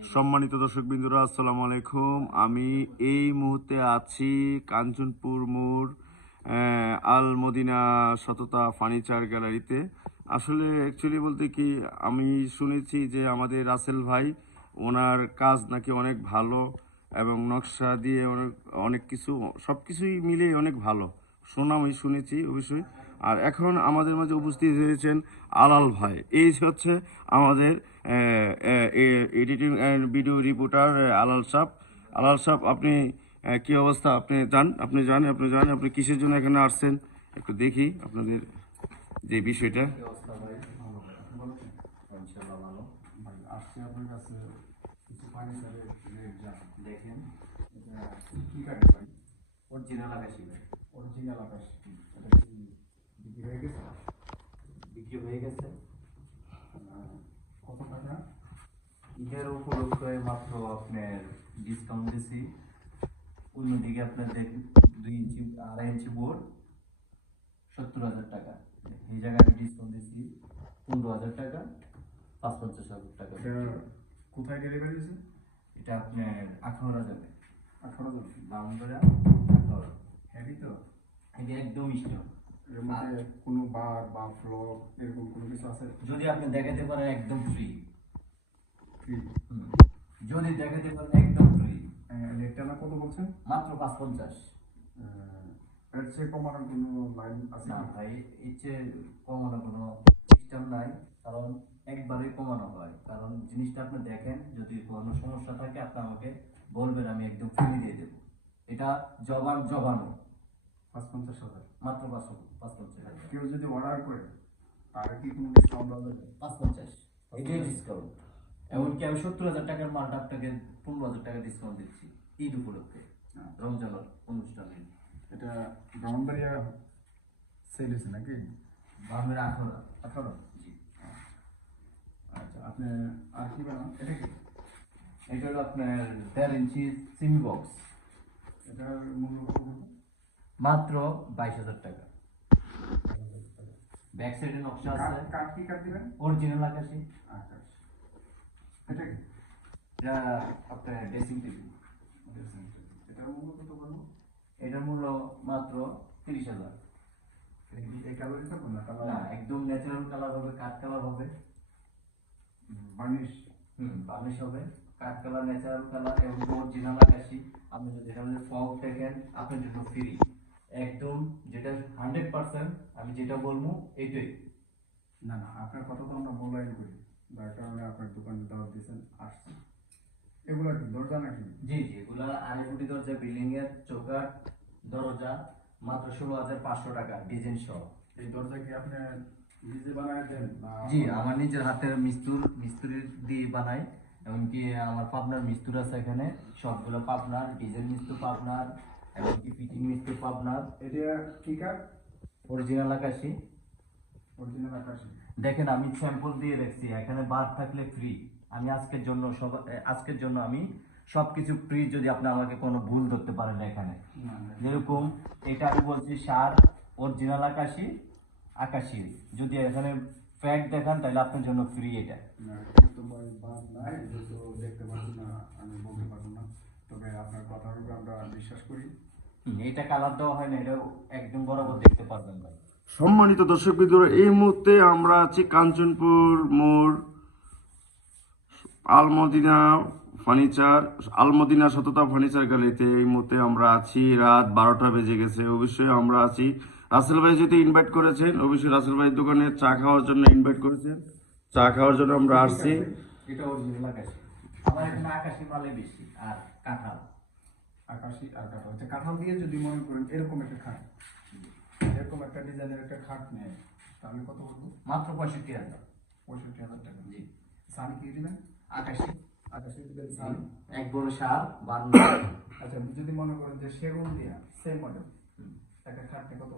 সম্মানিত দর্শক বিন্দুরা আসসালামু আলাইকুম। আমি এই মুহূর্তে আছি কাঞ্চনপুর মোড় আল মদিনা সততা ফার্নিচার গ্যালারিতে। আসলে অ্যাকচুয়ালি বলতে কি, আমি শুনেছি যে আমাদের রাসেল ভাই, ওনার কাজ নাকি অনেক ভালো এবং নকশা দিয়ে অনেক অনেক কিছু সব কিছুই মিলে অনেক ভালো। শোনা আমি শুনেছি অবশ্যই। আর এখন আমাদের মাঝে উপস্থিত হয়েছেন আলাল ভাই। এই হচ্ছে আমাদের editing and video reporter Alal Saha Alal Saha আপনি কি অবস্থা? আপনি জান আপনি জানেন আপনি জানেন আপনি কিসের জন্য এখানে আসছেন? একটু দেখি আপনাদের যে বিষয়টা। অবস্থা ভাই? ভালো। বলো ইনশাআল্লাহ ভালো। ভাই আসছে আপনার কাছে। কিছু ফার্নিচারের রেট জানা। দেখেন কি কাঠের ভাই? অরিজিনাল আকাশি অরিজিনাল আকাশ। এটা কি বিক্রি হয়ে গেছে? বিক্রি হয়ে গেছে আহ, কত টাকা ঈদের উপলক্ষে মাত্র আপনার ডিসকাউন্ট দিছি। অন্যদিকে আপনার দেখেন দুই ইঞ্চি আড়াই ইঞ্চি বোর্ড সত্তর হাজার টাকা। এই জায়গায় আমি ডিসকাউন্ট দিছি পনেরো হাজার টাকা পাঁচ পঞ্চাশ হাজার টাকা। কোথায় ডেলিভারি দিয়েছে এটা আপনার আঠারো হাজার আঠারো জন দাম করে আঠারো হ্যাভি তো? এটা একদম স্টক। এর কোনো বার বা ফ্লক এরকম কোনো কিছু আছে? যদি আপনি দেখাতে পারেন একদম ফ্রি যদি দেখাতে পারেন একদম ফ্রি রেটটা না কত বলছেন মাত্র পাঁচ পঞ্চাশ এর চেয়ে কমানোর কোনো লাইন আছে না? ভাই ইচ্ছে কমানো কোনো সিস্টেম নাই কারণ একবারই কমানো হয়। কারণ জিনিসটা আপনি দেখেন যদি কোনো সমস্যা থাকে আপনি আমাকে বলবেন আমি একদম ফ্রি দিয়ে দেবো। এটা জবান জবানো। পাঁচ পঞ্চাশ হাজার। মাত্র পাঁচ পাঁচ পঞ্চাশ হাজার। কেউ যদি অর্ডার করে তার কি কোনো ডিসকাউন্ট যাবে? পাঁচ পঞ্চাশ এটাই ডিসকাউন্ট এমনকি আমি সত্তর হাজার টাকার মালটা আপনাকে পনেরো হাজার টাকা ডিসকাউন্ট দিচ্ছি ঈদ উপলক্ষে। রমজান অনুষ্ঠানে। এটা ব্রাউনবাড়িয়া সেল হয়েছে নাকি? বামের আঠারো আঠারো? জি। আচ্ছা আপনি আর কি বানান? এটা কি? এটা হলো আপনার দেড় ইঞ্চি সিমি বক্স এটার মূল্য মাত্র বাইশ হাজার টাকা। ব্যাক সাইডে নকশা আছে। কাঠ কি কাঠ দিবেন? অরিজিনাল আকাশি। কি এটা আপনার ড্রেসিং টেবিল এটার মূল্য কত বলব? এটার মূল্য মাত্র তিরিশ হাজার। এই কালারই থাকবে না? কালার না একদম ন্যাচারাল কালার হবে কাঠ কালার হবে। বার্নিশ হুম বার্নিশ হবে। কাঠ কালার ন্যাচারাল কালার এবং অরিজিনাল আকাশি। আপনি যদি এখানে ফগ দেখেন আপনার জন্য ফ্রি একদম যেটা হান্ড্রেড পার্সেন্ট আমি যেটা বলব এটাই। না না আপনার কথা তো আমরা মূল্যায়ন করি। যার কারণে আপনার দোকানে দাওয়াত দিয়েছেন আসছেন। এগুলো কি দরজা নাকি? জি জি এগুলা আড়াই ফুটি দরজা বিল্ডিং এর চৌকাট দরজা মাত্র ষোলো হাজার পাঁচশো টাকা ডিজাইন সহ। এই দরজা কি আপনি নিজে বানায় দেন জি আমার নিজের হাতের মিস্তুর মিস্ত্রি দিয়ে বানাই এমনকি আমার পাবনার মিস্তুর আছে এখানে সবগুলো পাবনার ডিজাইন মিস্ত্রি পাবনার এমনকি ফিটিং মিস্ত্রি পাবনার। এটা কি কাঠ? অরিজিনাল আকাশি। অরিজিনাল আকাশি। দেখেন আমি স্যাম্পল দিয়ে রাখছি এখানে বার থাকলে ফ্রি আমি আজকের জন্য সব আজকের জন্য আমি সবকিছু ফ্রি যদি আপনি আমাকে কোনো ভুল ধরতে পারেন এখানে। যেরকম এটা আমি বলছি সার অরিজিনাল আকাশি আকাশি। যদি এখানে প্যাক দেখান তাহলে আপনার জন্য ফ্রি এটা। দেখতে পাচ্ছি না আমি বলতে পারব না। তবে আপনার কথার উপরে আমরা বিশ্বাস করি। এটা কালার দেওয়া হয় না এটা একদম বরাবর দেখতে পারবেন ভাই। সম্মানিত দর্শক বিন্দুরা এই মুহূর্তে আমরা আছি কাঞ্চনপুর মোড় আলমদিনা ফার্নিচার আলমদিনা সততা ফার্নিচার গ্যালারিতে এই মুহূর্তে আমরা আছি। রাত বারোটা বেজে গেছে। অবশ্যই আমরা আছি। রাসেল ভাই যেহেতু ইনভাইট করেছেন অবশ্যই রাসেল ভাইয়ের দোকানে চা খাওয়ার জন্য ইনভাইট করেছেন। চা খাওয়ার জন্য আমরা আসছি। এটা অরিজিনাল আকাশি। আমার এখানে আকাশি মালে বেশি আর কাঁঠাল। আকাশি আর কাঁঠাল। আচ্ছা কাঁঠাল দিয়ে যদি মনে করেন এরকম একটা খাট। এরকম একটা ডিজাইনের একটা খাট নেয় তাহলে কত বলব মাত্র পঁয়ষট্টি হাজার। পঁয়ষট্টি হাজার টাকা। জি। সান কি দিবেন? আকাশি। সান এক বড় শাল বান্ন। আচ্ছা যদি মনে করেন যে সেগুন দিয়া সেম মডেল একটা খাটতে কত